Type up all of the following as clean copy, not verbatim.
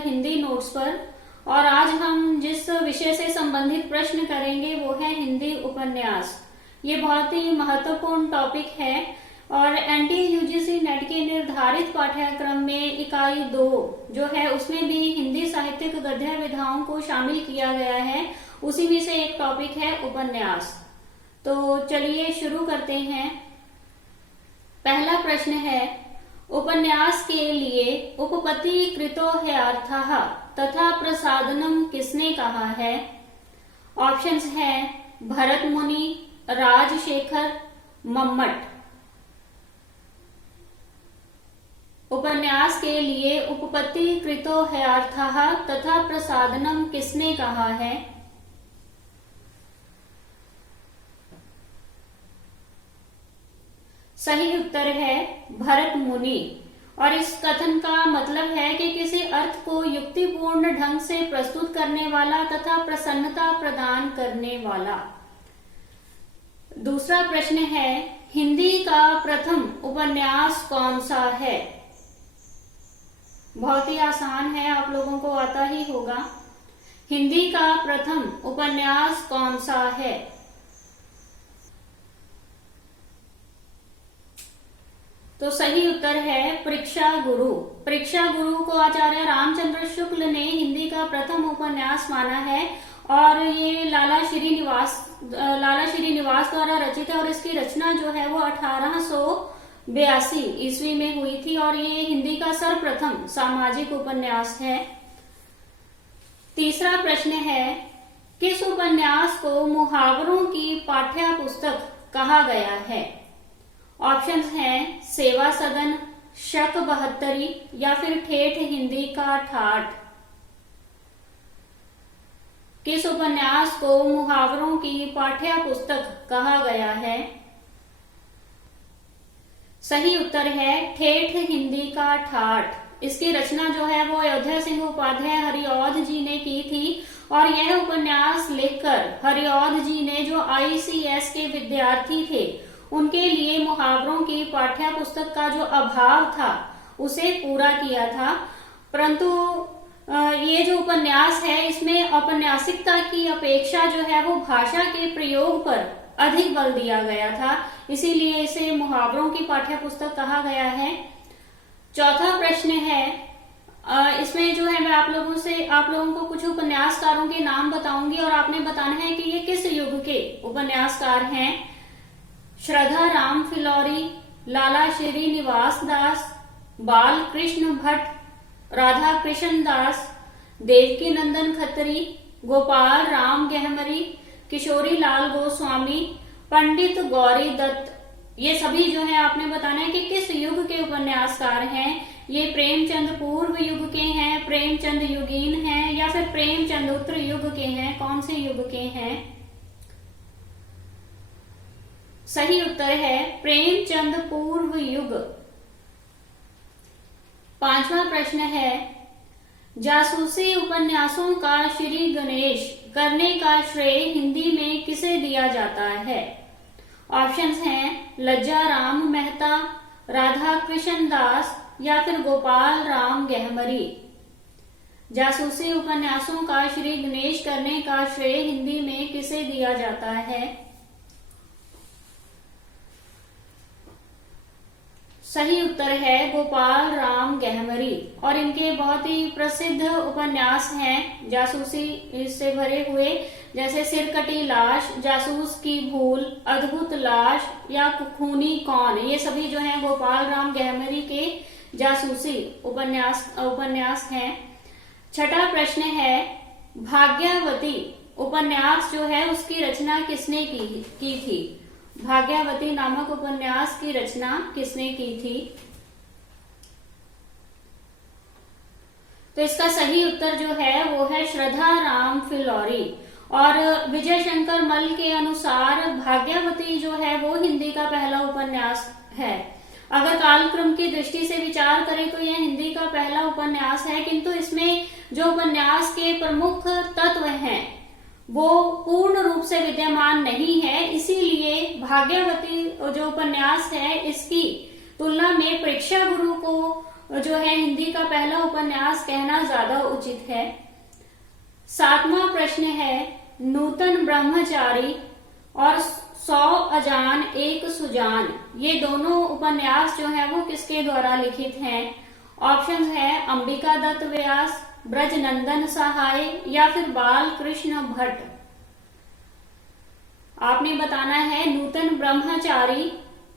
Hindi notes पर। और आज हम जिस विषय से संबंधित प्रश्न करेंगे वो है हिंदी उपन्यास। ये बहुत ही महत्वपूर्ण टॉपिक है और एनटीए यूजीसी नेट के निर्धारित पाठ्यक्रम में इकाई 2 जो है उसमें भी हिंदी साहित्यिक गद्य विधाओं को शामिल किया गया है। उसी में से एक टॉपिक है उपन्यास। तो चलिए शुरू करते हैं। पहला प्रश्न है, उपन्यास के लिए उपपत्ति कृतो है अर्थः तथा प्रसादनम किसने कहा है? ऑप्शंस हैं भरत मुनि, राजशेखर, मम्मट। उपन्यास के लिए उपपत्ति कृतो है अर्थः तथा प्रसादनम किसने कहा है? सही उत्तर है भरत मुनि। और इस कथन का मतलब है कि किसी अर्थ को युक्तिपूर्ण ढंग से प्रस्तुत करने वाला तथा प्रसन्नता प्रदान करने वाला। दूसरा प्रश्न है, हिंदी का प्रथम उपन्यास कौन सा है? बहुत ही आसान है, आप लोगों को आता ही होगा। हिंदी का प्रथम उपन्यास कौन सा है? तो सही उत्तर है परीक्षा गुरु। परीक्षा गुरु को आचार्य रामचंद्र शुक्ल ने हिंदी का प्रथम उपन्यास माना है और ये लाला श्रीनिवास द्वारा रचित है और इसकी रचना जो है वो 1882 ईस्वी में हुई थी और ये हिंदी का सर्वप्रथम सामाजिक उपन्यास है। तीसरा प्रश्न है, किस उपन्यास को मुहावरों की पाठ्य पुस्तक कहा गया है? ऑप्शंस हैं सेवा सदन, शक बहत्तरी या फिर ठेठ हिंदी का ठाठ। किस उपन्यास को मुहावरों की पाठ्य पुस्तक कहा गया है? सही उत्तर है ठेठ हिंदी का ठाठ। इसकी रचना जो है वो अयोध्या सिंह उपाध्याय हरिऔध जी ने की थी और यह उपन्यास लिखकर हरिऔध जी ने जो आईसीएस के विद्यार्थी थे उनके लिए मुहावरों की पाठ्य पुस्तक का जो अभाव था उसे पूरा किया था। परंतु ये जो उपन्यास है इसमें औपन्यासिकता की अपेक्षा जो है वो भाषा के प्रयोग पर अधिक बल दिया गया था, इसीलिए इसे मुहावरों की पाठ्य पुस्तक कहा गया है। चौथा प्रश्न है, इसमें जो है मैं आप लोगों को कुछ उपन्यासकारों के नाम बताऊंगी और आपने बताना है कि ये किस युग के उपन्यासकार हैं। श्रद्धा राम फिलौरी, लाला श्रीनिवास दास, बाल कृष्ण भट्ट, राधा कृष्ण दास, देवकी नंदन खत्री, गोपाल राम गहमरी, किशोरी लाल गोस्वामी, पंडित गौरी दत्त। ये सभी जो है आपने बताना है कि किस युग के उपन्यासकार हैं। ये प्रेमचंद पूर्व युग के हैं, प्रेमचंद युगीन हैं या फिर प्रेमचंद उत्तर युग के हैं, कौन से युग के हैं? सही उत्तर है प्रेमचंद पूर्व युग। पांचवा प्रश्न है, जासूसी उपन्यासों का श्री गणेश करने का श्रेय हिंदी में किसे दिया जाता है? ऑप्शंस हैं लज्जा राम मेहता, राधा कृष्ण दास या फिर गोपाल राम गहमरी। जासूसी उपन्यासों का श्री गणेश करने का श्रेय हिंदी में किसे दिया जाता है? सही उत्तर है गोपाल राम गहमरी। और इनके बहुत ही प्रसिद्ध उपन्यास हैं जासूसी से भरे हुए, जैसे सिरकटी लाश, जासूस की भूल, अद्भुत लाश या खूनी कौन। ये सभी जो हैं गोपाल राम गहमरी के जासूसी उपन्यास हैं। छठा प्रश्न है, भाग्यवती उपन्यास जो है उसकी रचना किसने की थी? भाग्यवती नामक उपन्यास की रचना किसने की थी? तो इसका सही उत्तर जो है वो है श्रद्धा राम फिलौरी। और विजय शंकर मल के अनुसार भाग्यवती जो है वो हिंदी का पहला उपन्यास है। अगर कालक्रम की दृष्टि से विचार करें तो यह हिंदी का पहला उपन्यास है, किंतु इसमें जो उपन्यास के प्रमुख तत्व हैं वो पूर्ण रूप से विद्यमान नहीं है, इसीलिए भाग्यवती जो उपन्यास है इसकी तुलना में परीक्षा गुरु को जो है हिंदी का पहला उपन्यास कहना ज्यादा उचित है। 7वां प्रश्न है, नूतन ब्रह्मचारी और 100 अजान एक सुजान, ये दोनों उपन्यास जो है वो किसके द्वारा लिखित हैं? ऑप्शन है अंबिका दत्त व्यास, ब्रजनंदन सहाय या फिर बाल कृष्ण भट्ट। आपने बताना है नूतन ब्रह्मचारी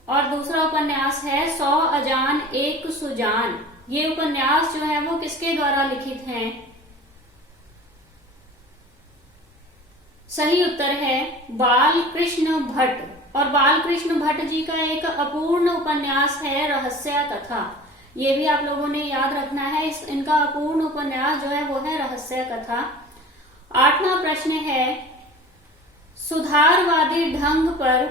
और दूसरा उपन्यास है 100 अजान एक सुजान, ये उपन्यास जो है वो किसके द्वारा लिखित हैं? सही उत्तर है बाल कृष्ण भट्ट। और बाल कृष्ण भट्ट जी का एक अपूर्ण उपन्यास है रहस्य कथा, ये भी आप लोगों ने याद रखना है। इनका अपूर्ण उपन्यास जो है वो है रहस्य कथा। 8वां प्रश्न है, सुधारवादी ढंग पर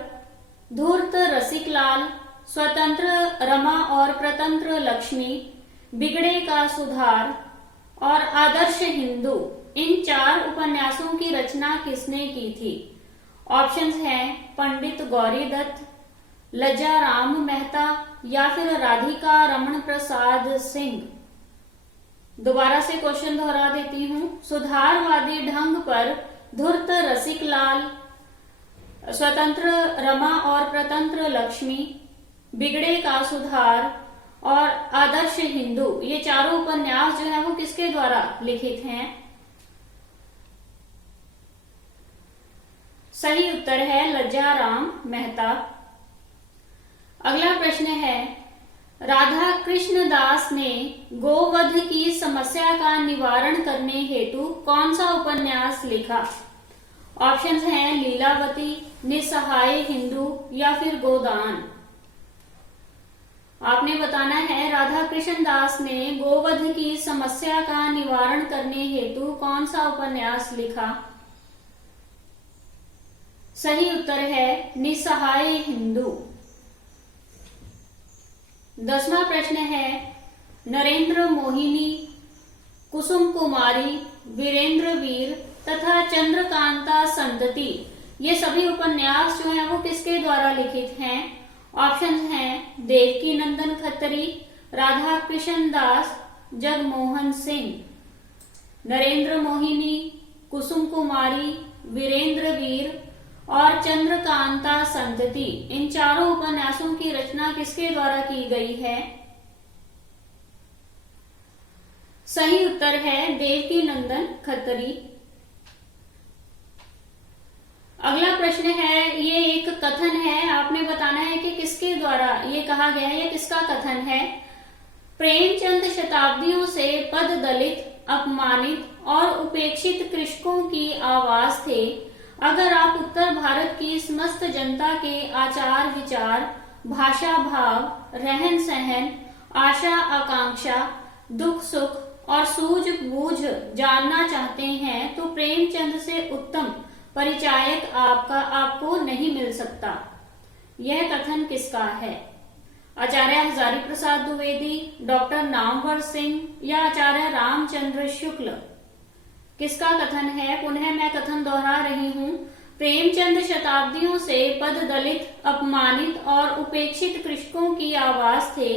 धूर्त रसिकलाल, स्वतंत्र रमा और प्रतंत्र लक्ष्मी, बिगड़े का सुधार और आदर्श हिंदू, इन 4 उपन्यासों की रचना किसने की थी? ऑप्शंस हैं पंडित गौरी दत्त, लज्जा राम मेहता या फिर राधिका रमण प्रसाद सिंह। दोबारा से क्वेश्चन दोहरा देती हूं। सुधारवादी ढंग पर धूर्त रसिकलाल, स्वतंत्र रमा और प्रतंत्र लक्ष्मी, बिगड़े का सुधार और आदर्श हिंदू, ये चारों उपन्यास जो है वो किसके द्वारा लिखित हैं? सही उत्तर है लज्जा राम मेहता। अगला प्रश्न है, राधा कृष्ण दास ने गोवध की समस्या का निवारण करने हेतु कौन सा उपन्यास लिखा? ऑप्शंस हैं लीलावती, निसहाय हिंदू या फिर गोदान। आपने बताना है राधा कृष्ण दास ने गोवध की समस्या का निवारण करने हेतु कौन सा उपन्यास लिखा? सही उत्तर है निसहाय हिंदू। 10वां प्रश्न है, नरेंद्र मोहिनी, कुसुम कुमारी, वीरेंद्र वीर तथा चंद्रकांता संतति, ये सभी उपन्यास जो हैं वो किसके द्वारा लिखित हैं? ऑप्शंस हैं देवकी नंदन खत्री, राधा कृष्ण दास, जगमोहन सिंह। नरेंद्र मोहिनी, कुसुम कुमारी, वीरेंद्र वीर और चंद्रकांता संतति, इन चारों उपन्यासों की रचना किसके द्वारा की गई है? सही उत्तर है देवकी नंदन खत्री। अगला प्रश्न है, ये एक कथन है, आपने बताना है कि किसके द्वारा ये कहा गया है, ये किसका कथन है? प्रेमचंद शताब्दियों से पद दलित, अपमानित और उपेक्षित कृषकों की आवाज थे। अगर आप उत्तर भारत की समस्त जनता के आचार विचार, भाषा भाव, रहन सहन, आशा आकांक्षा, दुख सुख और सूझबूझ जानना चाहते हैं तो प्रेमचंद से उत्तम परिचायक आपको नहीं मिल सकता। यह कथन किसका है? आचार्य हजारी प्रसाद द्विवेदी, डॉक्टर नामवर सिंह या आचार्य रामचंद्र शुक्ल? किसका कथन है? पुनः मैं कथन दोहरा रही हूं। प्रेमचंद शताब्दियों से पद दलित, अपमानित और उपेक्षित कृषकों की आवाज थे।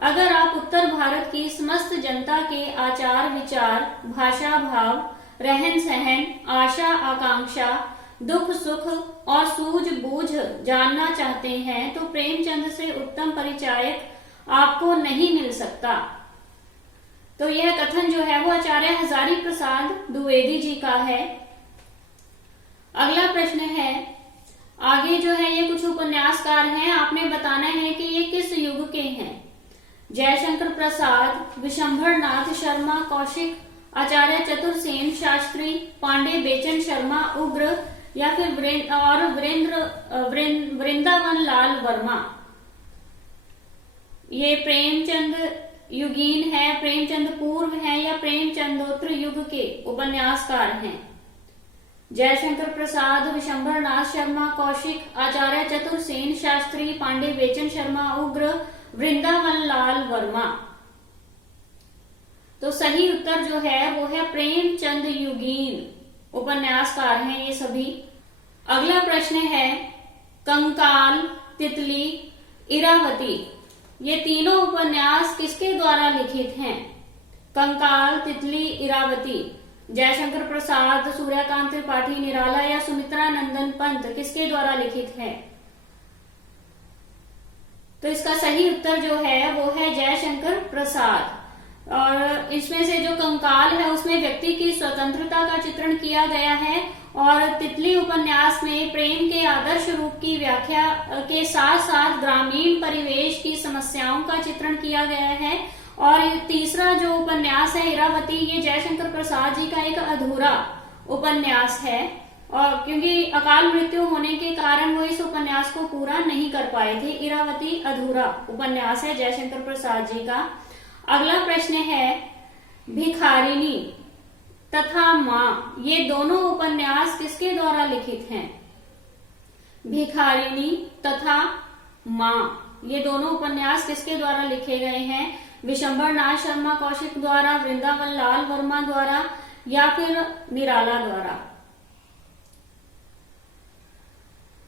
अगर आप उत्तर भारत की समस्त जनता के आचार विचार, भाषा भाव, रहन सहन, आशा आकांक्षा, दुख सुख और सूझबूझ जानना चाहते हैं तो प्रेमचंद से उत्तम परिचायक आपको नहीं मिल सकता। तो यह कथन जो है वो आचार्य हजारी प्रसाद द्विवेदी जी का है। अगला प्रश्न है, आगे जो है ये कुछ उपन्यासकार हैं, आपने बताना है कि ये किस युग के हैं। जयशंकर प्रसाद, विशंभर नाथ शर्मा कौशिक, आचार्य चतुर्सेन शास्त्री, पांडे बेचन शर्मा उग्र या फिर वृंदावन लाल वर्मा। ये प्रेमचंद युगीन है, प्रेमचंद पूर्व है या प्रेमचंदोत्तर युग के उपन्यासकार हैं। जयशंकर प्रसाद, विशंभर नाथ शर्मा कौशिक, आचार्य चतुर्सेन शास्त्री, पांडे बेचन शर्मा उग्र, वृंदावन लाल वर्मा। तो सही उत्तर जो है वो है प्रेमचंद युगीन उपन्यासकार हैं ये सभी। अगला प्रश्न है, कंकाल, तितली, इरावती, ये तीनों उपन्यास किसके द्वारा लिखित हैं? कंकाल, तितली, इरावती। जयशंकर प्रसाद, सूर्यकांत त्रिपाठी निराला या सुमित्रा नंदन पंत किसके द्वारा लिखित है? तो इसका सही उत्तर जो है वो है जयशंकर प्रसाद। और इसमें से जो कंकाल है उसमें व्यक्ति की स्वतंत्रता का चित्रण किया गया है और तितली उपन्यास में प्रेम के आदर्श रूप की व्याख्या के साथ साथ ग्रामीण परिवेश की समस्याओं का चित्रण किया गया है। और तीसरा जो उपन्यास है इरावती, ये जयशंकर प्रसाद जी का एक अधूरा उपन्यास है और क्योंकि अकाल मृत्यु होने के कारण वो इस उपन्यास को पूरा नहीं कर पाए थे। इरावती अधूरा उपन्यास है जयशंकर प्रसाद जी का। अगला प्रश्न है, भिखारिणी तथा माँ ये दोनों उपन्यास किसके द्वारा लिखित हैं? भिखारिणी तथा माँ ये दोनों उपन्यास किसके द्वारा लिखे गए हैं? विशंबर नाथ शर्मा कौशिक द्वारा, वृंदावन लाल वर्मा द्वारा या फिर निराला द्वारा?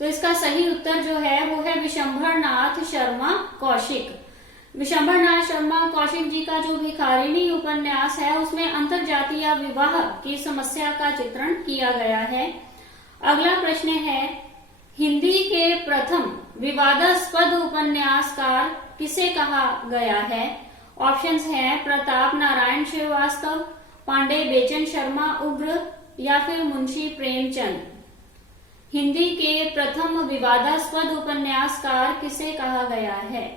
तो इसका सही उत्तर जो है वो है विशंबर नाथ शर्मा कौशिक। विशंबर नाथ शर्मा कौशिक जी का जो भिखारिणी उपन्यास है उसमें अंतरजातीय विवाह की समस्या का चित्रण किया गया है। अगला प्रश्न है, हिंदी के प्रथम विवादास्पद उपन्यासकार किसे कहा गया है? ऑप्शंस हैं प्रताप नारायण श्रीवास्तव, पांडे बेचन शर्मा उग्र या फिर मुंशी प्रेमचंद। हिंदी के प्रथम विवादास्पद उपन्यासकार किसे कहा गया है?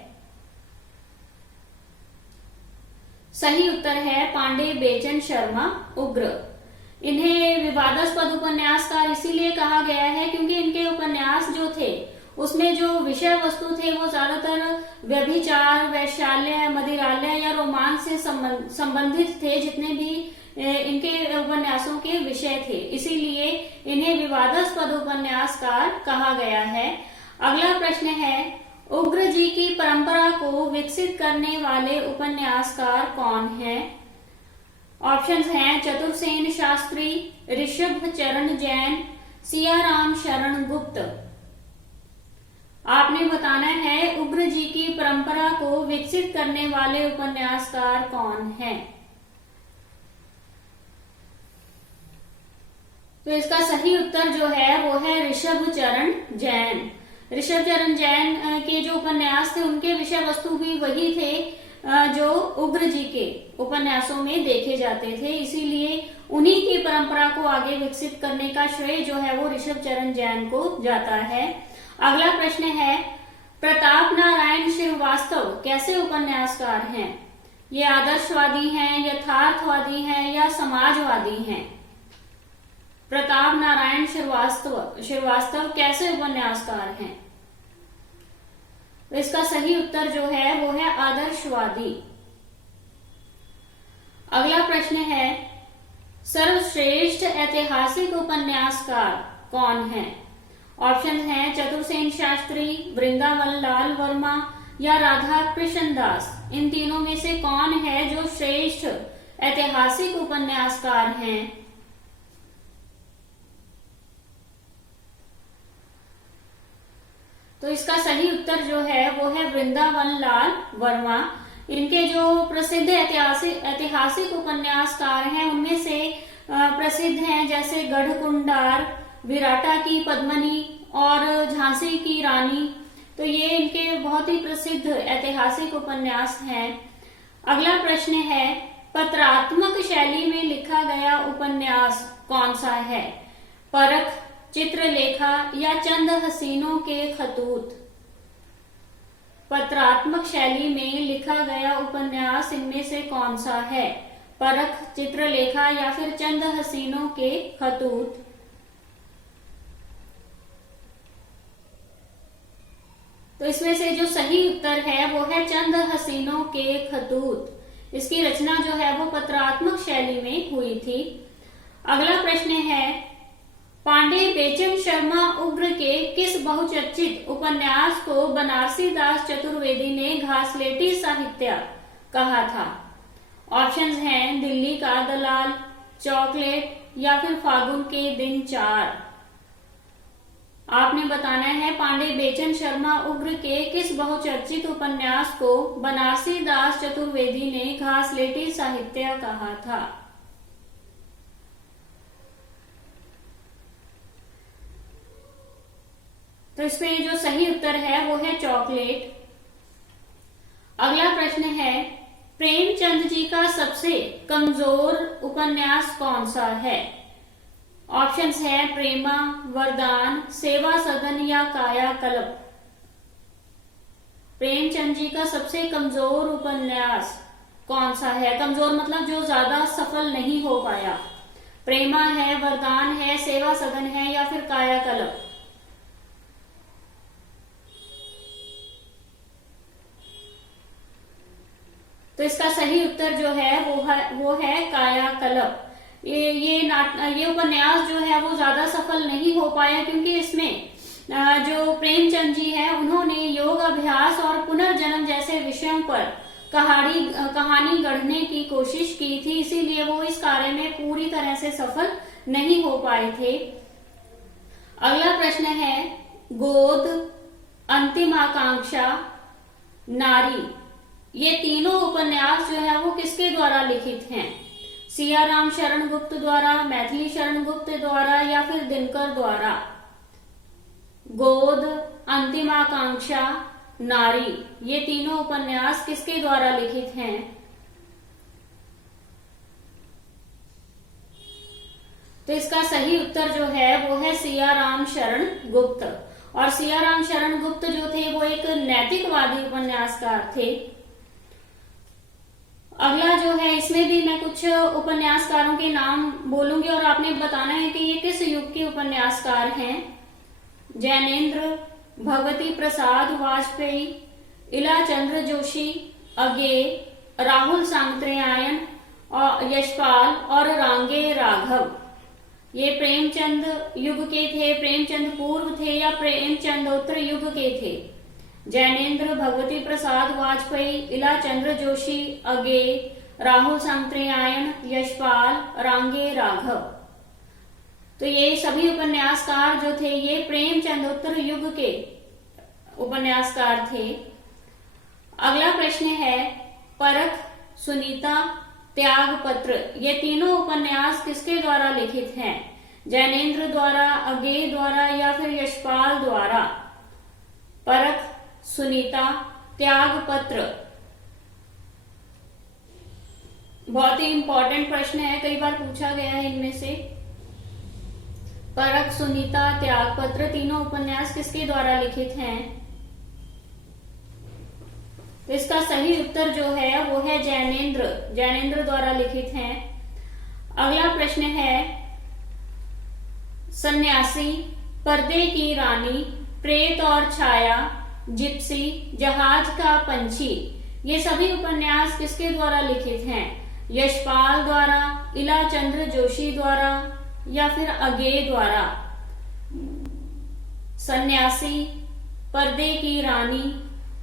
सही उत्तर है पांडे बेचन शर्मा उग्र। इन्हें विवादास्पद उपन्यासकार इसीलिए कहा गया है क्योंकि इनके उपन्यास जो थे उसमें जो विषय वस्तु थे वो ज्यादातर व्यभिचार, वैश्यालय, मदिरालय या रोमांस से संबंधित थे, जितने भी इनके उपन्यासों के विषय थे, इसीलिए इन्हें विवादास्पद उपन्यासकार कहा गया है। अगला प्रश्न है, उग्र जी की परंपरा को विकसित करने वाले उपन्यासकार कौन हैं? ऑप्शंस हैं चतुरसेन शास्त्री, ऋषभ चरण जैन, सियाराम शरण गुप्त। आपने बताना है उग्र जी की परंपरा को विकसित करने वाले उपन्यासकार कौन हैं। तो इसका सही उत्तर जो है वो है ऋषभ चरण जैन। ऋषभ चरण जैन के जो उपन्यास थे उनके विषय वस्तु भी वही थे जो उग्र जी के उपन्यासों में देखे जाते थे, इसीलिए उन्हीं की परंपरा को आगे विकसित करने का श्रेय जो है वो ऋषभ चरण जैन को जाता है। अगला प्रश्न है, प्रताप नारायण श्रीवास्तव कैसे उपन्यासकार हैं? ये आदर्शवादी हैं, यथार्थवादी हैं या समाजवादी हैं? प्रताप नारायण श्रीवास्तव कैसे उपन्यासकार हैं? तो इसका सही उत्तर जो है वो है आदर्शवादी। अगला प्रश्न है, सर्वश्रेष्ठ ऐतिहासिक उपन्यासकार कौन है? ऑप्शन हैं चतुरसेन शास्त्री, वृंदावन लाल वर्मा या राधा कृष्ण दास। इन तीनों में से कौन है जो श्रेष्ठ ऐतिहासिक उपन्यासकार हैं? तो इसका सही उत्तर जो है वो है वृंदावन लाल वर्मा। इनके जो प्रसिद्ध ऐतिहासिक उपन्यासकार हैं उनमें से प्रसिद्ध हैं जैसे गढ़कुंडार, विराटा की पद्मनी और झांसी की रानी। तो ये इनके बहुत ही प्रसिद्ध ऐतिहासिक उपन्यास हैं। अगला प्रश्न है, पत्रात्मक शैली में लिखा गया उपन्यास कौन सा है? परख, चित्रलेखा या चंद हसीनों के खतूत। पत्रात्मक शैली में लिखा गया उपन्यास इनमें से कौन सा है? परख, चित्रलेखा या फिर चंद हसीनों के खतूत। तो इसमें से जो सही उत्तर है वो है चंद हसीनों के खतूत। इसकी रचना जो है वो पत्रात्मक शैली में हुई थी। अगला प्रश्न है, पांडे बेचन शर्मा उग्र के किस बहुचर्चित उपन्यास को बनारसी दास चतुर्वेदी ने घासलेटी साहित्य कहा था? ऑप्शंस हैं दिल्ली का दलाल, चॉकलेट या फिर फागुन के दिन 4। आपने बताया बताना है पांडे बेचन शर्मा उग्र के किस बहुचर्चित उपन्यास को बनारसी दास चतुर्वेदी ने घासलेटी साहित्य कहा था। तो इसमें जो सही उत्तर है वो है चॉकलेट। अगला प्रश्न है प्रेमचंद जी का सबसे कमजोर उपन्यास कौन सा है। ऑप्शंस है प्रेमा, वरदान, सेवा सदन या कायाकल्प। प्रेमचंद जी का सबसे कमजोर उपन्यास कौन सा है। कमजोर मतलब जो ज्यादा सफल नहीं हो पाया। प्रेमा है, वरदान है, सेवा सदन है या फिर कायाकल्प। तो इसका सही उत्तर जो है वो है कायाकल्प। ये उपन्यास जो है वो ज्यादा सफल नहीं हो पाया क्योंकि इसमें जो प्रेमचंद जी हैं उन्होंने योग अभ्यास और पुनर्जन्म जैसे विषयों पर कहानी गढ़ने की कोशिश की थी, इसीलिए वो इस कार्य में पूरी तरह से सफल नहीं हो पाए थे। अगला प्रश्न है गोद, अंतिम आकांक्षा, नारी, ये तीनों उपन्यास जो है वो किसके द्वारा लिखित हैं। सियाराम शरण गुप्त द्वारा, मैथिली शरण गुप्त द्वारा या फिर दिनकर द्वारा। गोद, अंतिम आकांक्षा, नारी, ये तीनों उपन्यास किसके द्वारा लिखित हैं। तो इसका सही उत्तर जो है वो है सियाराम शरण गुप्त। और सियाराम शरण गुप्त जो थे वो एक नैतिकवादी उपन्यासकार थे। अगला जो है इसमें भी मैं कुछ उपन्यासकारों के नाम बोलूंगी और आपने बताना है कि ये किस युग के उपन्यासकार हैं। जैनेन्द्र, भगवती प्रसाद वाजपेयी, इला चंद्र जोशी, अगे, राहुल सांगत्रियायन और यशपाल और रांगे राघव। ये प्रेमचंद युग के थे, प्रेमचंद पूर्व थे या प्रेमचंदोत्तर युग के थे। जैनेन्द्र, भगवती प्रसाद वाजपेयी, इला चंद्र जोशी, अगे, राहुल सांगत्रियायन, यशपाल, रांगे राघव। तो ये सभी उपन्यासकार जो थे ये प्रेमचंदोत्तर युग के उपन्यासकार थे। अगला प्रश्न है परख, सुनीता, त्यागपत्र, ये तीनों उपन्यास किसके द्वारा लिखित हैं। जैनेन्द्र द्वारा, अगे द्वारा या फिर यशपाल द्वारा। परख, सुनीता, त्यागपत्र। बहुत ही इंपॉर्टेंट प्रश्न है, कई बार पूछा गया है इनमें से। परख, सुनीता, त्यागपत्र तीनों उपन्यास किसके द्वारा लिखित हैं। तो इसका सही उत्तर जो है वो है जैनेन्द्र द्वारा लिखित हैं। अगला प्रश्न है सन्यासी, पर्दे की रानी, प्रेत और छाया, जिप्सी, जहाज का पंछी, ये सभी उपन्यास किसके द्वारा लिखित हैं। यशपाल द्वारा, इला चंद्र जोशी द्वारा या फिर अगे द्वारा। सन्यासी, पर्दे की रानी,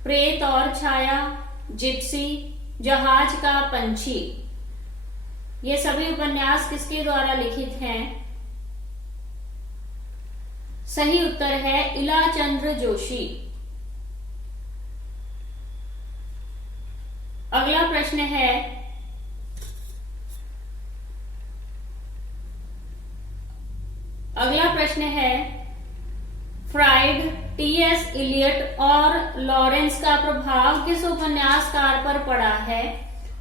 प्रेत और छाया, जिप्सी, जहाज का पंछी, ये सभी उपन्यास किसके द्वारा लिखित हैं। सही उत्तर है इला चंद्र जोशी। अगला प्रश्न है फ्राइड, टी.एस. इलियट और लॉरेंस का प्रभाव किस उपन्यासकार पर पड़ा है।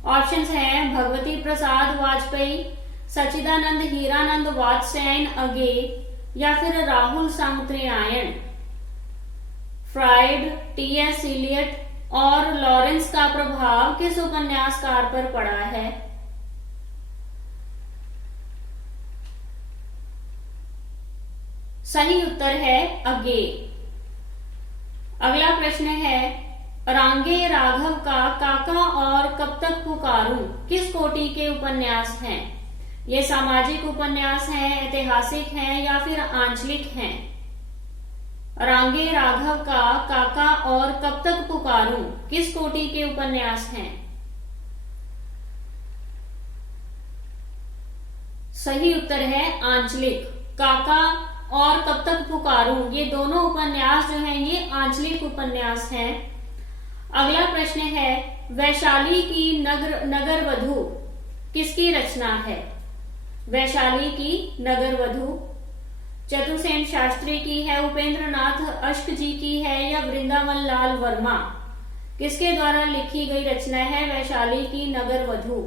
ऑप्शंस हैं भगवती प्रसाद वाजपेयी, सच्चिदानंद हीरानंद वात्स्यायन अगे या फिर Rahul Sankrityayan. Freud, T S. Eliot और लॉरेंस का प्रभाव किस उपन्यासकार पर पड़ा है। सही उत्तर है अगे। अगला प्रश्न है रांगे राघव का काका और कब तक पुकारूं किस कोटि के उपन्यास हैं। ये सामाजिक उपन्यास हैं, ऐतिहासिक हैं या फिर आंचलिक हैं। रांगे राघव का काका और कब तक पुकारूं किस कोटि के उपन्यास हैं। सही उत्तर है आंचलिक। काका और कब तक पुकारूं, ये दोनों उपन्यास जो हैं ये आंचलिक उपन्यास हैं। अगला प्रश्न है, वैशाली की नगर वधू किसकी रचना है? वैशाली की नगर वधू चतुर्सेन शास्त्री की है, उपेंद्र नाथ अश्क जी की है, या वृंदावन लाल वर्मा? किसके द्वारा लिखी गई रचना है वैशाली की नगर वधू?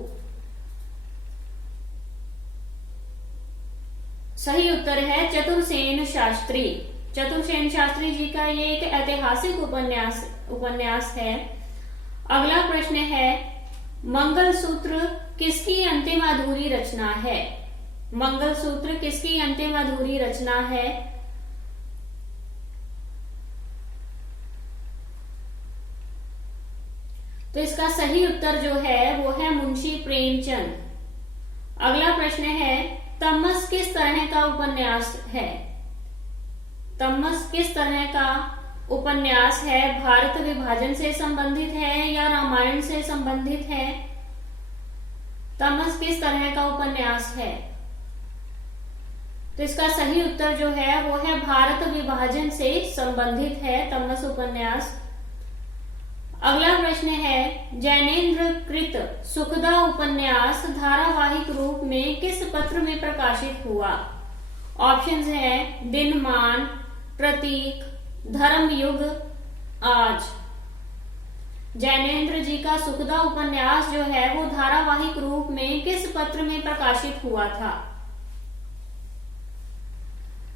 सही उत्तर है चतुर्सेन शास्त्री। चतुर्सेन शास्त्री जी का ये एक ऐतिहासिक उपन्यास है। अगला प्रश्न है, मंगलसूत्र किसकी अंतिम अधूरी रचना है? मंगलसूत्र किसकी अंतिम अधूरी रचना है? तो इसका सही उत्तर जो है वो है मुंशी प्रेमचंद। अगला प्रश्न है, तमस किस तरह का उपन्यास है? तमस किस तरह का उपन्यास है? भारत विभाजन से संबंधित है या रामायण से संबंधित है? तमस किस तरह का उपन्यास है? तो इसका सही उत्तर जो है वो है भारत विभाजन से संबंधित है तमस उपन्यास। अगला प्रश्न है, जैनेन्द्र कृत सुखदा उपन्यास धारावाहिक रूप में किस पत्र में प्रकाशित हुआ? ऑप्शंस हैं दिनमान, प्रतीक, धर्मयुग, आज। जैनेन्द्र जी का सुखदा उपन्यास जो है वो धारावाहिक रूप में किस पत्र में प्रकाशित हुआ था?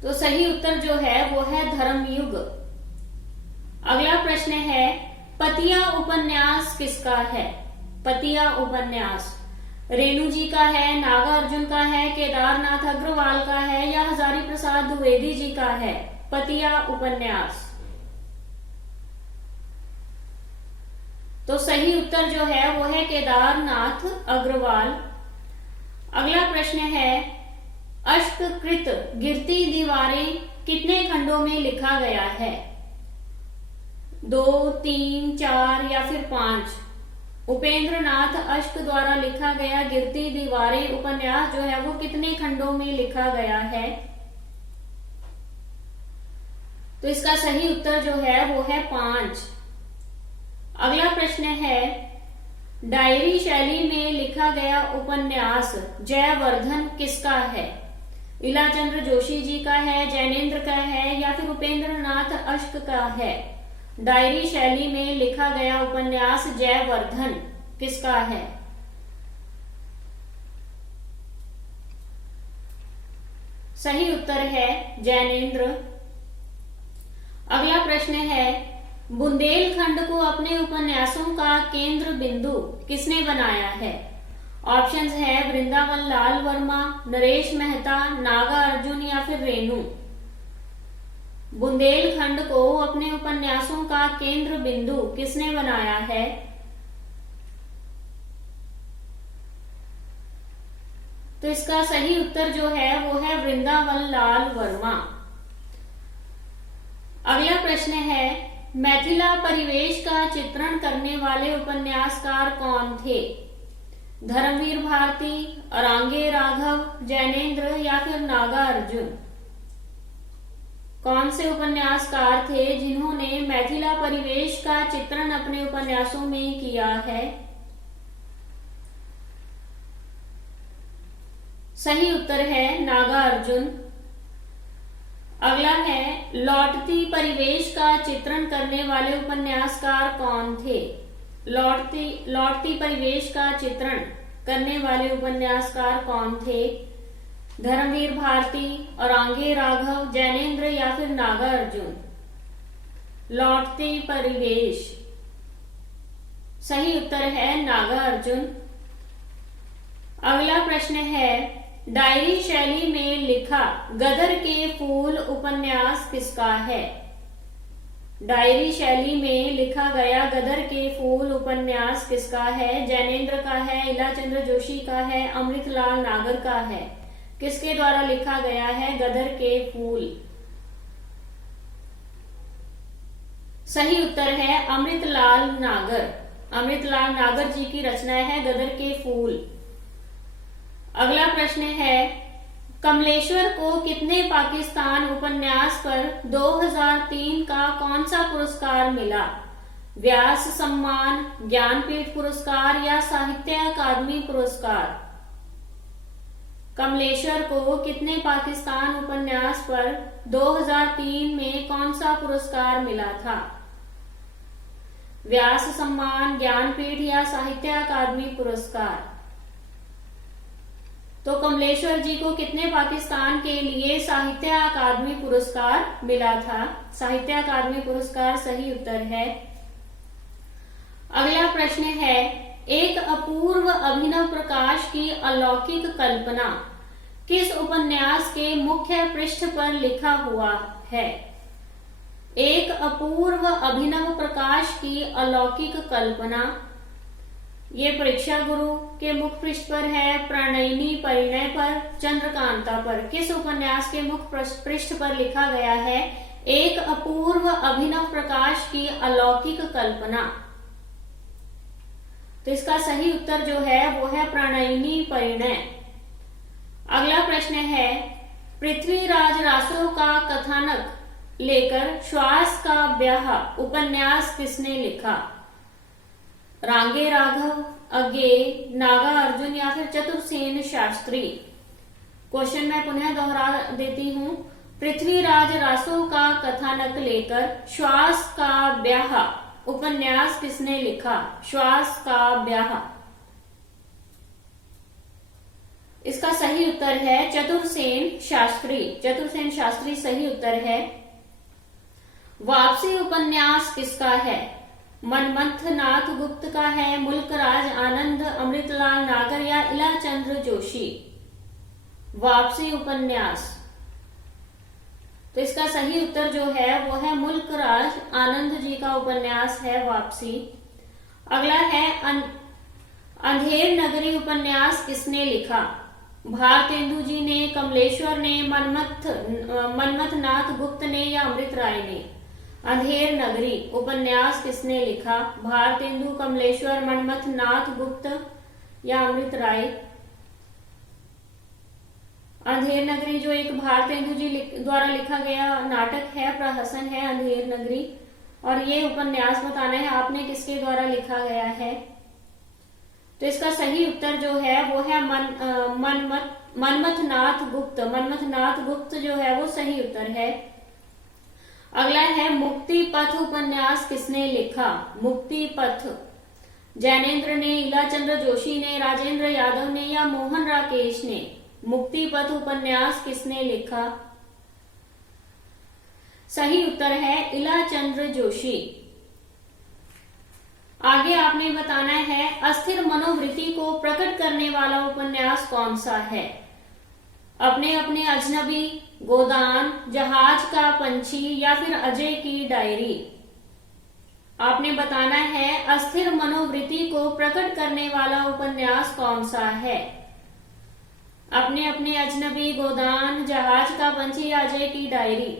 तो सही उत्तर जो है वो है धर्मयुग। अगला प्रश्न है, पतिया उपन्यास किसका है? पतिया उपन्यास रेणु जी का है, नागार्जुन का है, केदारनाथ अग्रवाल का है, या हजारी प्रसाद द्विवेदी जी का है? पतिया उपन्यास। तो सही उत्तर जो है वो है केदारनाथ अग्रवाल। अगला प्रश्न है, अश्ककृत गिरती दीवारें कितने खंडों में लिखा गया है? 2, 3, 4 या फिर 5? उपेंद्र नाथ अश्क द्वारा लिखा गया गिरती दीवारें उपन्यास जो है वो कितने खंडों में लिखा गया है? तो इसका सही उत्तर जो है वो है 5। अगला प्रश्न है, डायरी शैली में लिखा गया उपन्यास जयवर्धन किसका है? इलाचंद्र जोशी जी का है, जैनेन्द्र का है, या फिर उपेंद्र नाथ अश्क का है? डायरी शैली में लिखा गया उपन्यास जयवर्धन किसका है? सही उत्तर है जैनेन्द्र। अगला प्रश्न है, बुंदेलखंड को अपने उपन्यासों का केंद्र बिंदु किसने बनाया है? ऑप्शंस है वृंदावन लाल वर्मा, नरेश मेहता, नागार्जुन, या फिर रेणु? बुंदेलखंड को अपने उपन्यासों का केंद्र बिंदु किसने बनाया है? तो इसका सही उत्तर जो है वो है वृंदावन लाल वर्मा। अगला प्रश्न है, मैथिला परिवेश का चित्रण करने वाले उपन्यासकार कौन थे? धर्मवीर भारती, अरांगे राघव, जैनेन्द्र, या फिर नागार्जुन? कौन से उपन्यासकार थे जिन्होंने मैथिला परिवेश का चित्रण अपने उपन्यासों में किया है? सही उत्तर है नागार्जुन। अगला है, लौटती परिवेश का चित्रण करने वाले उपन्यासकार कौन थे? लौटती परिवेश का चित्रण करने वाले उपन्यासकार कौन थे? धर्मवीर भारती, अरांगे राघव, जैनेन्द्र, या फिर नागार्जुन? लौटती परिवेश सही उत्तर है नागार्जुन। अगला प्रश्न है, डायरी शैली में लिखा गदर के फूल उपन्यास किसका है? डायरी शैली में लिखा गया गदर के फूल उपन्यास किसका है? जैनेन्द्र का है, इलाचंद्र जोशी का है, अमृतलाल नागर का है? किसके द्वारा लिखा गया है गदर के फूल? सही उत्तर है अमृतलाल नागर। अमृतलाल नागर जी की रचना है गदर के फूल। अगला प्रश्न है, कमलेश्वर को कितने पाकिस्तान उपन्यास पर 2003 का कौन सा पुरस्कार मिला? व्यास सम्मान, ज्ञानपीठ पुरस्कार या साहित्य अकादमी पुरस्कार? कमलेश्वर को कितने पाकिस्तान उपन्यास पर 2003 में कौन सा पुरस्कार मिला था? व्यास सम्मान, ज्ञानपीठ या साहित्य अकादमी पुरस्कार? तो कमलेश्वर जी को कितने पाकिस्तान के लिए साहित्य अकादमी पुरस्कार मिला था? साहित्य अकादमी पुरस्कार सही उत्तर है। अगला प्रश्न है, एक अपूर्व अभिनव प्रकाश की अलौकिक कल्पना किस उपन्यास के मुख्य पृष्ठ पर लिखा हुआ है? एक अपूर्व अभिनव प्रकाश की अलौकिक कल्पना, ये परीक्षा गुरु के मुख पृष्ठ पर है, प्रणयिनी परिणय पर, चंद्रकांता पर। किस उपन्यास के मुख पृष्ठ पर लिखा गया है एक अपूर्व अभिनव प्रकाश की अलौकिक कल्पना? तो इसका सही उत्तर जो है वो है प्रणयिनी परिणय। अगला प्रश्न है, पृथ्वीराज रासो का कथानक लेकर श्वास का ब्याह उपन्यास किसने लिखा? रांगे राघव, अज्ञे, नागा अर्जुन या फिर चतुरसेन शास्त्री? क्वेश्चन मैं पुनः दोहरा देती हूँ। पृथ्वीराज रासो का कथानक लेकर श्वास का ब्याह उपन्यास किसने लिखा? श्वास का ब्याह। इसका सही उत्तर है चतुरसेन शास्त्री। चतुरसेन शास्त्री सही उत्तर है। वापसी उपन्यास किसका है? मनमथ नाथ गुप्त का है, मुल्कराज आनंद, अमृतलाल नागर या इलाचंद्र जोशी? वापसी उपन्यास। तो इसका सही उत्तर जो है वो है मुल्कराज आनंद जी का उपन्यास है वापसी। अगला है अंधेर नगरी उपन्यास किसने लिखा? भारतेंदु जी ने, कमलेश्वर ने, मनमथ नाथ गुप्त ने या अमृत राय ने? अंधेर नगरी उपन्यास किसने लिखा? भारतेंदु, कमलेश्वर, मनमथ नाथ गुप्त या अमृत राय? अंधेर नगरी जो एक भारतेंदु जी द्वारा लिखा गया नाटक है, प्रहसन है अंधेर नगरी, और ये उपन्यास बताना है आपने किसके द्वारा लिखा गया है। तो इसका सही उत्तर जो है वो है मनमथ नाथ गुप्त। मनमथ नाथ गुप्त जो है वो सही उत्तर है। अगला है मुक्ति पथ उपन्यास किसने लिखा? मुक्ति पथ जैनेन्द्र ने, इलाचंद्र जोशी ने, राजेंद्र यादव ने या मोहन राकेश ने? मुक्ति पथ उपन्यास किसने लिखा? सही उत्तर है इलाचंद्र जोशी। आगे आपने बताना है अस्थिर मनोवृत्ति को प्रकट करने वाला उपन्यास कौन सा है? अपने अपने अजनबी, गोदान, जहाज का पंछी या फिर अजय की डायरी? आपने बताना है अस्थिर मनोवृत्ति को प्रकट करने वाला उपन्यास कौन सा है? अपने अपने अजनबी, गोदान, जहाज का पंछी या अजय की डायरी?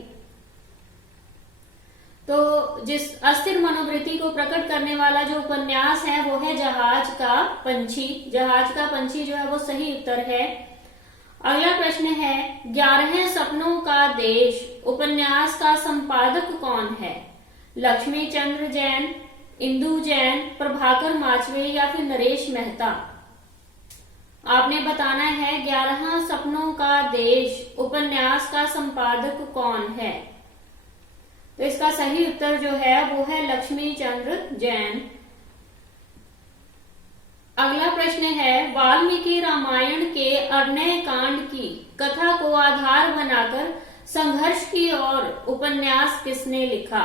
तो जिस अस्थिर मनोवृत्ति को प्रकट करने वाला जो उपन्यास है वो है जहाज का पंछी। जहाज का पंछी जो है वो सही उत्तर है। अगला प्रश्न है 11 सपनों का देश उपन्यास का संपादक कौन है? लक्ष्मी चंद्र जैन, इंदु जैन, प्रभाकर माचवे या फिर नरेश मेहता? आपने बताना है 11 सपनों का देश उपन्यास का संपादक कौन है? तो इसका सही उत्तर जो है वो है लक्ष्मी चंद्र जैन। अगला प्रश्न है वाल्मीकि रामायण के अरण्य कांड की कथा को आधार बनाकर संघर्ष की ओर उपन्यास किसने लिखा?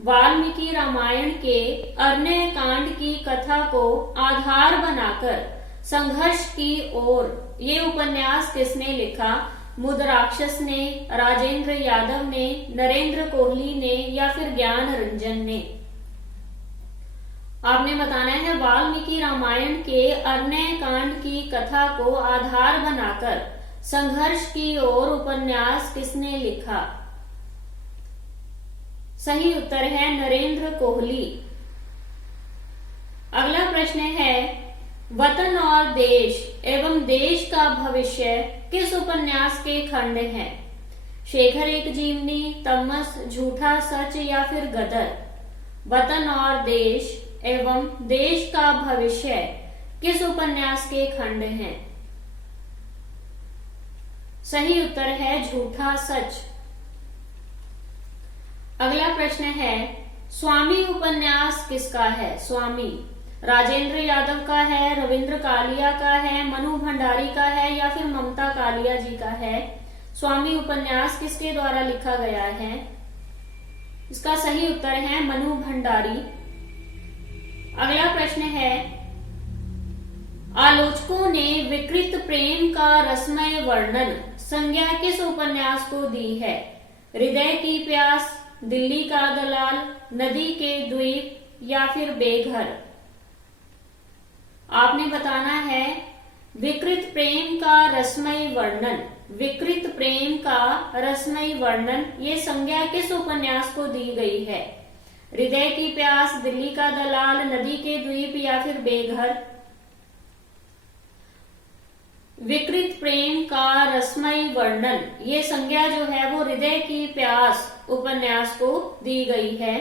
वाल्मीकि रामायण के अरण्य कांड की कथा को आधार बनाकर संघर्ष की ओर ये उपन्यास किसने लिखा? मुद्राक्षस ने, राजेंद्र यादव ने, नरेंद्र कोहली ने या फिर ज्ञान रंजन ने? आपने बताना है वाल्मीकि रामायण के अरण्य कांड की कथा को आधार बनाकर संघर्ष की ओर उपन्यास किसने लिखा? सही उत्तर है नरेंद्र कोहली। अगला प्रश्न है वतन और देश एवं देश का भविष्य किस उपन्यास के खंड हैं? शेखर एक जीवनी, तमस, झूठा सच या फिर गदर? वतन और देश एवं देश का भविष्य किस उपन्यास के खंड हैं? सही उत्तर है झूठा सच। अगला प्रश्न है, स्वामी उपन्यास किसका है? स्वामी राजेंद्र यादव का है, रविंद्र कालिया का है, मनु भंडारी का है या फिर ममता कालिया जी का है? स्वामी उपन्यास किसके द्वारा लिखा गया है? इसका सही उत्तर है मनु भंडारी। अगला प्रश्न है, आलोचकों ने विकृत प्रेम का रसमय वर्णन संज्ञा किस उपन्यास को दी है? हृदय की प्यास, दिल्ली का दलाल, नदी के द्वीप या फिर बेघर? आपने बताना है विकृत प्रेम का रसमय वर्णन। विकृत प्रेम का रसमय वर्णन ये संज्ञा किस उपन्यास को दी गई है? हृदय की प्यास, दिल्ली का दलाल, नदी के द्वीप या फिर बेघर? विकृत प्रेम का रसमय वर्णन ये संज्ञा जो है वो हृदय की प्यास उपन्यास को दी गई है।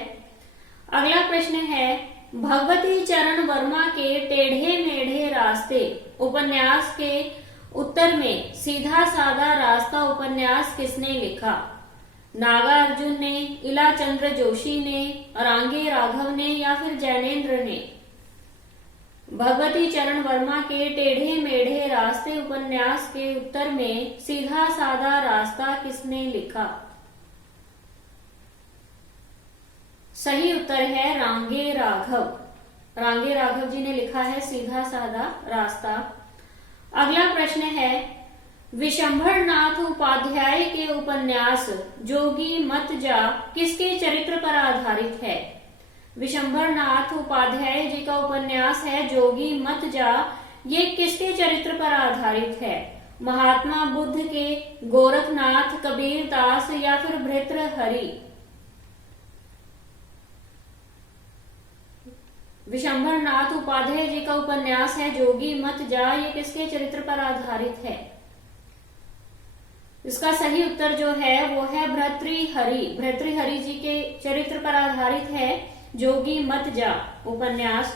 अगला प्रश्न है, भगवती चरण वर्मा के टेढ़े मेढ़े रास्ते उपन्यास के उत्तर में सीधा साधा रास्ता उपन्यास किसने लिखा? नागार्जुन ने, इला चंद्र जोशी ने, अरांगे राघव ने या फिर जैनेन्द्र ने? भगवती चरण वर्मा के टेढ़े मेढ़े रास्ते उपन्यास के उत्तर में सीधा साधा रास्ता किसने लिखा? सही उत्तर है रांगे राघव। रांगे राघव जी ने लिखा है सीधा साधा रास्ता। अगला प्रश्न है, विशंभर नाथ उपाध्याय के उपन्यास जोगी मत जा किसके चरित्र पर आधारित है? विशंभर नाथ उपाध्याय जी का उपन्यास है जोगी मत जा, ये किसके चरित्र पर आधारित है? महात्मा बुद्ध के, गोरखनाथ, कबीर दास या फिर भृतृहरि? विशंभर नाथ उपाध्याय जी का उपन्यास है जोगी मत जा, ये किसके चरित्र पर आधारित है? इसका सही उत्तर जो है वो है भर्तृहरि। भर्तृहरि जी के चरित्र पर आधारित है जोगी मत जा उपन्यास।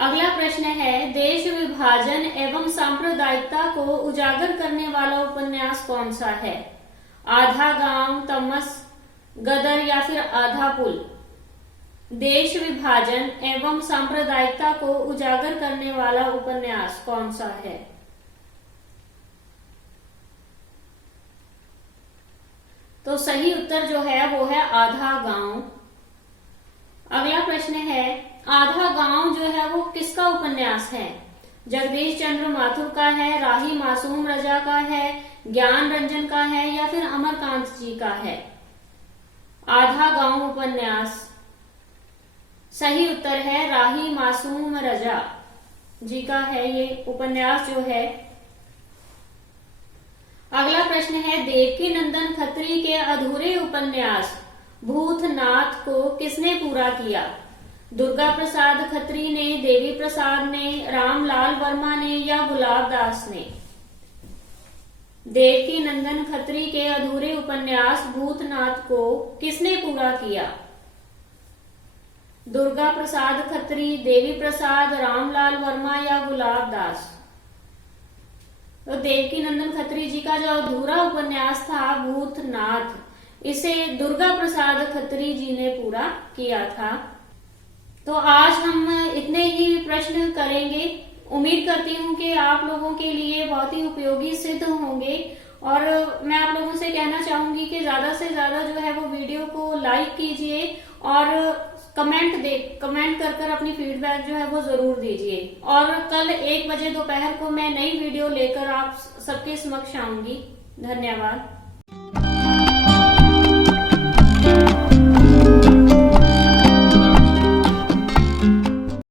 अगला प्रश्न है, देश विभाजन एवं सांप्रदायिकता को उजागर करने वाला उपन्यास कौन सा है? आधा गांव, तमस, गदर या फिर आधा पुल? देश विभाजन एवं सांप्रदायिकता को उजागर करने वाला उपन्यास कौन सा है? तो सही उत्तर जो है वो है आधा गांव। अगला प्रश्न है, आधा गांव जो है वो किसका उपन्यास है? जगदीश चंद्र माथुर का है, राही मासूम रजा का है, ज्ञान रंजन का है या फिर अमरकांत जी का है? आधा गांव उपन्यास सही उत्तर है राही मासूम रजा जी का है ये उपन्यास जो है। अगला प्रश्न है, देवकी नंदन खत्री के अधूरे उपन्यास भूतनाथ को किसने पूरा किया? दुर्गा प्रसाद खत्री ने, देवी प्रसाद ने, रामलाल वर्मा ने या गुलाब दास ने? देवकी नंदन खत्री के अधूरे उपन्यास भूतनाथ को किसने पूरा किया? दुर्गा प्रसाद खत्री, देवी प्रसाद, रामलाल वर्मा या गुलाब दास? तो देवकी नंदन खत्री जी का जो अधूरा उपन्यास था भूतनाथ, इसे दुर्गा प्रसाद खत्री जी ने पूरा किया था। तो आज हम इतने ही प्रश्न करेंगे। उम्मीद करती हूँ कि आप लोगों के लिए बहुत ही उपयोगी सिद्ध होंगे और मैं आप लोगों से कहना चाहूंगी कि ज्यादा से ज्यादा जो है वो वीडियो को लाइक कीजिए और कमेंट कर अपनी फीडबैक जो है वो जरूर दीजिए। और कल 1 बजे दोपहर को मैं नई वीडियो लेकर आप सबके समक्ष आऊंगी। धन्यवाद।